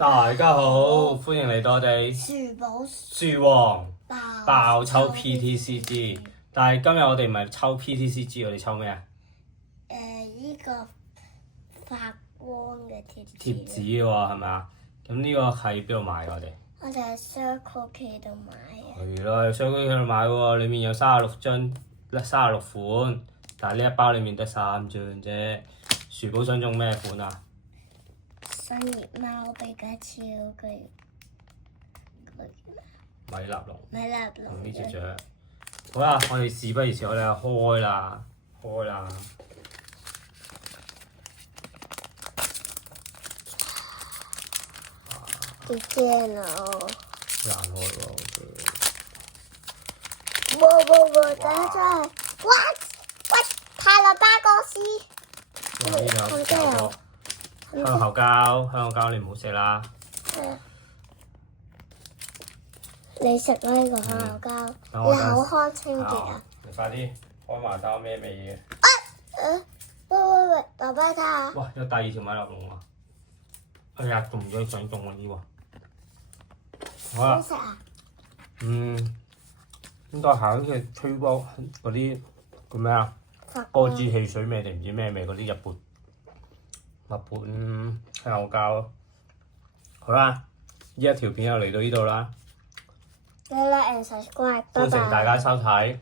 大家好，歡迎嚟到我哋樹王爆抽 PTCG。但係今日我哋唔係抽 PTCG，我哋抽咩啊？呢個發光嘅貼貼紙喎，係咪啊？咁呢個喺邊度買㗎？我哋喺 Circle K 度買嘅。係咯，喺 Circle K 度買喎，裡面有36張，36款，但係呢一包裡面得3張啫。薯寶想中咩款啊？新葉貓比卡超嘅米立龍。米立龍呢隻雀。好啦，我哋事不宜遲，我哋開啦，開啦。幾驚啊！難開喎，冇，等一陣。What？泰勒巴哥斯。呢度有香口膠，香口膠你唔好食啦。你食啦呢個香口膠，你口腔清潔啊！你快啲開埋包咩味嘅？喂，爸爸睇下。哇！有第二條米立龍啊！哎呀，中咗想中嗰啲喎。好啦。食啊？應該係好似吹波嗰啲叫咩啊？歌之汽水味定唔知咩味嗰啲日本香口膠。好啦，呢一條片就嚟到呢度啦。Like and subscribe，歡迎大家收睇。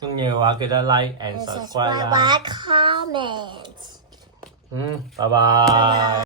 中意嘅話記得 like and subscribe 啦。comment。拜拜。